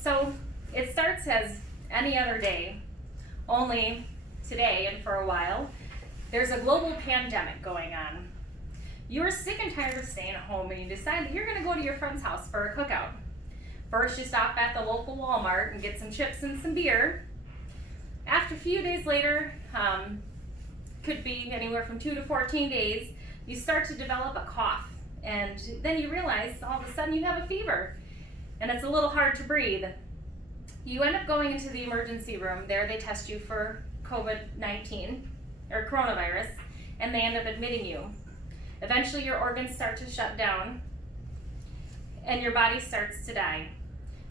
So it starts as any other day, only today and for a while, there's a global pandemic going on. You're sick and tired of staying at home and you decide that you're gonna go to your friend's house for a cookout. First you stop at the local Walmart and get some chips and some beer. After a few days later, could be anywhere from 2 to 14 days, you start to develop a cough. And then you realize all of a sudden you have a fever and it's a little hard to breathe. You end up going into the emergency room. There they test you for COVID-19 or coronavirus and they end up admitting you. Eventually your organs start to shut down and your body starts to die.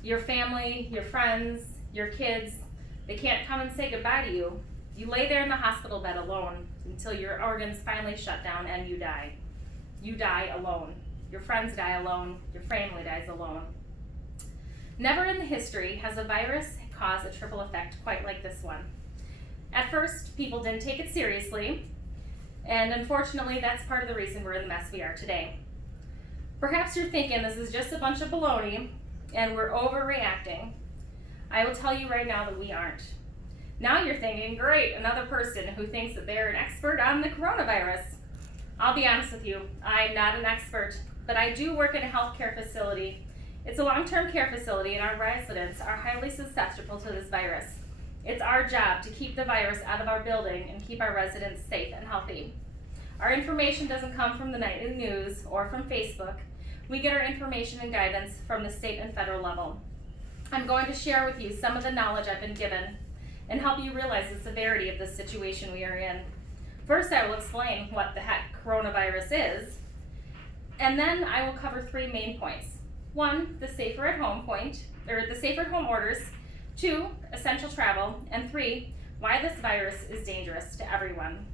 Your family, your friends, your kids, they can't come and say goodbye to you. You lay there in the hospital bed alone until your organs finally shut down and you die. You die alone. Your friends die alone. Your family dies alone. Never in the history has a virus caused a triple effect quite like this one. At first, people didn't take it seriously, and unfortunately, that's part of the reason we're in the mess we are today. Perhaps you're thinking this is just a bunch of baloney and we're overreacting. I will tell you right now that we aren't. Now you're thinking, great, another person who thinks that they're an expert on the coronavirus. I'll be honest with you, I'm not an expert, but I do work in a healthcare facility. It's a long-term care facility and our residents are highly susceptible to this virus. It's our job to keep the virus out of our building and keep our residents safe and healthy. Our information doesn't come from the nightly news or from Facebook. We get our information and guidance from the state and federal level. I'm going to share with you some of the knowledge I've been given and help you realize the severity of the situation we are in. First, I will explain what the heck coronavirus is, and then I will cover 3 main points. 1, the safer at home orders. 2, essential travel, and 3, why this virus is dangerous to everyone.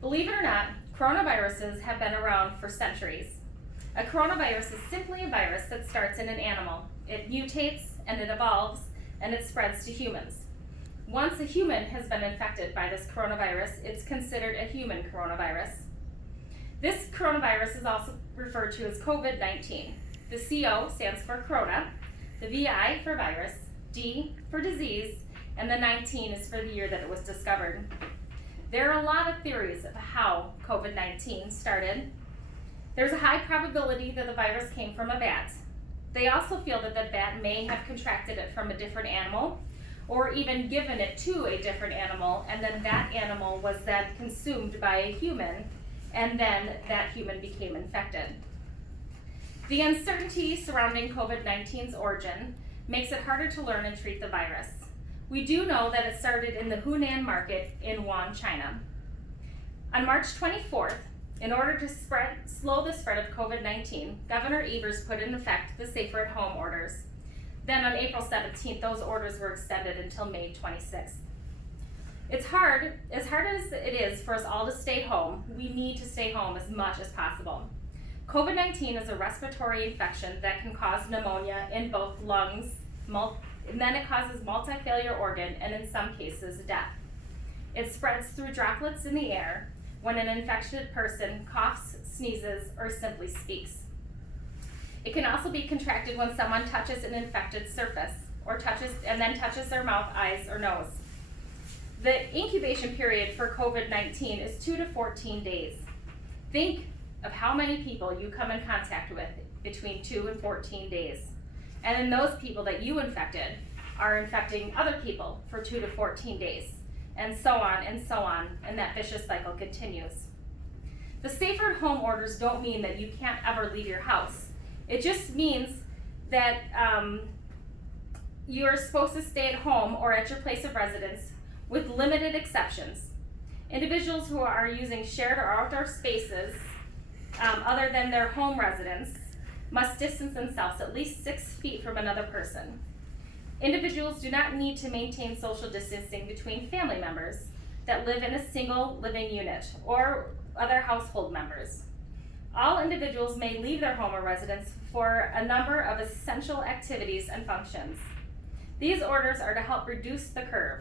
Believe it or not, coronaviruses have been around for centuries. A coronavirus is simply a virus that starts in an animal. It mutates and it evolves and it spreads to humans. Once a human has been infected by this coronavirus, it's considered a human coronavirus. This coronavirus is also referred to as COVID-19. The CO stands for corona, the VI for virus, D for disease, and the 19 is for the year that it was discovered. There are a lot of theories of how COVID-19 started. There's a high probability that the virus came from a bat. They also feel that the bat may have contracted it from a different animal or even given it to a different animal, and then that animal was then consumed by a human, and then that human became infected. The uncertainty surrounding COVID-19's origin makes it harder to learn and treat the virus. We do know that it started in the Hunan market in Wuhan, China. On March 24th, in order to slow the spread of COVID-19, Governor Evers put in effect the safer at home orders. Then on April 17th, those orders were extended until May 26th. As hard as it is for us all to stay home, we need to stay home as much as possible. COVID-19 is a respiratory infection that can cause pneumonia in both lungs, and then it causes multi-failure organ, and in some cases, death. It spreads through droplets in the air when an infected person coughs, sneezes, or simply speaks. It can also be contracted when someone touches an infected surface or touches their mouth, eyes, or nose. The incubation period for COVID-19 is 2 to 14 days. Think of how many people you come in contact with between 2 and 14 days. And then those people that you infected are infecting other people for 2 to 14 days, and so on, and that vicious cycle continues. The safer at home orders don't mean that you can't ever leave your house. It just means that you're supposed to stay at home or at your place of residence with limited exceptions. Individuals who are using shared or outdoor spaces other than their home residence must distance themselves at least 6 feet from another person. Individuals do not need to maintain social distancing between family members that live in a single living unit or other household members. All individuals may leave their home or residence for a number of essential activities and functions. These orders are to help reduce the curve.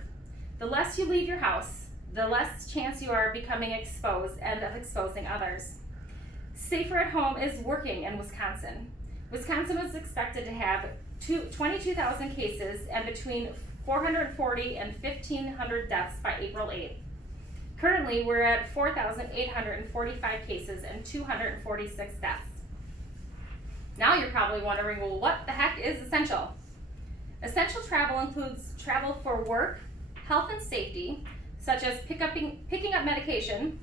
The less you leave your house, the less chance you are of becoming exposed and of exposing others. Safer at Home is working in Wisconsin. Wisconsin was expected to have 22,000 cases and between 440 and 1,500 deaths by April 8th. Currently, we're at 4,845 cases and 246 deaths. Now you're probably wondering, well, what the heck is essential? Essential travel includes travel for work, health and safety, such as picking up medication,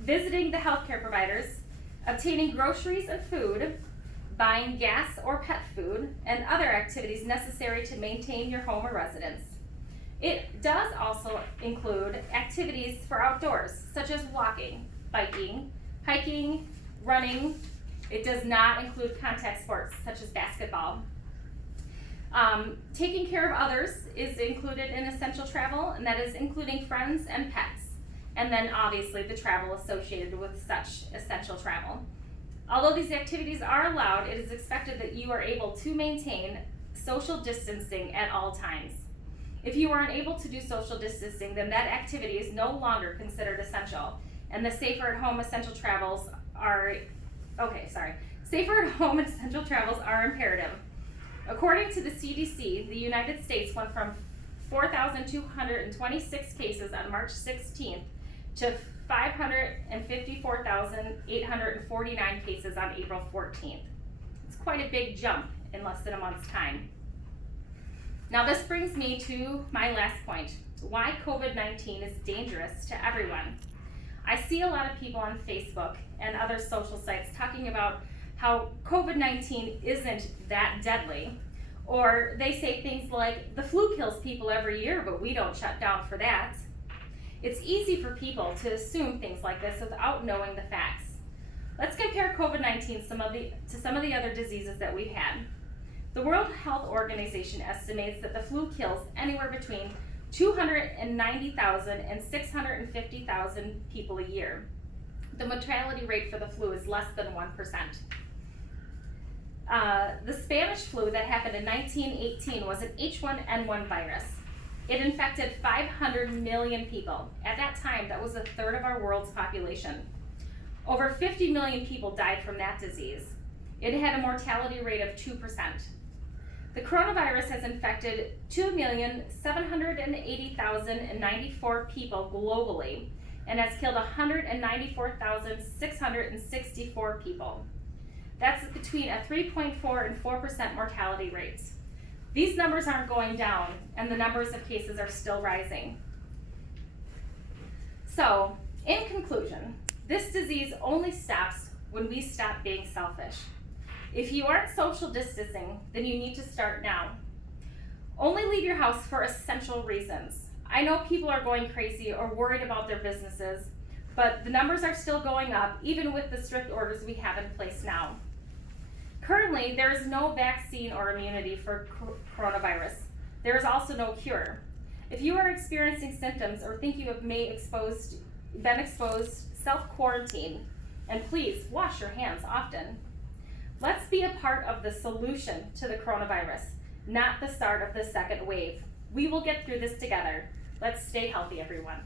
visiting the healthcare providers, obtaining groceries and food, buying gas or pet food, and other activities necessary to maintain your home or residence. It does also include activities for outdoors, such as walking, biking, hiking, running. It does not include contact sports, such as basketball. Taking care of others is included in essential travel, and that is including friends and pets. And then obviously the travel associated with such essential travel. Although these activities are allowed, it is expected that you are able to maintain social distancing at all times. If you are unable to do social distancing, then that activity is no longer considered essential, and the safer at home essential travels are imperative. According to the CDC, the United States went from 4,226 cases on March 16th to 554,849 cases on April 14th. It's quite a big jump in less than a month's time. Now this brings me to my last point, why COVID-19 is dangerous to everyone. I see a lot of people on Facebook and other social sites talking about how COVID-19 isn't that deadly, or they say things like, the flu kills people every year, but we don't shut down for that. It's easy for people to assume things like this without knowing the facts. Let's compare COVID-19 to some of the other diseases that we've had. The World Health Organization estimates that the flu kills anywhere between 290,000 and 650,000 people a year. The mortality rate for the flu is less than 1%. The Spanish flu that happened in 1918 was an H1N1 virus. It infected 500 million people. At that time, that was a third of our world's population. Over 50 million people died from that disease. It had a mortality rate of 2%. The coronavirus has infected 2,780,094 people globally and has killed 194,664 people. That's between a 3.4 and 4% mortality rates. These numbers aren't going down, and the numbers of cases are still rising. So, in conclusion, this disease only stops when we stop being selfish. If you aren't social distancing, then you need to start now. Only leave your house for essential reasons. I know people are going crazy or worried about their businesses, but the numbers are still going up, even with the strict orders we have in place now. Currently, there is no vaccine or immunity for coronavirus. There is also no cure. If you are experiencing symptoms or think you have been exposed, self-quarantine, and please wash your hands often. Let's be a part of the solution to the coronavirus, not the start of the second wave. We will get through this together. Let's stay healthy, everyone.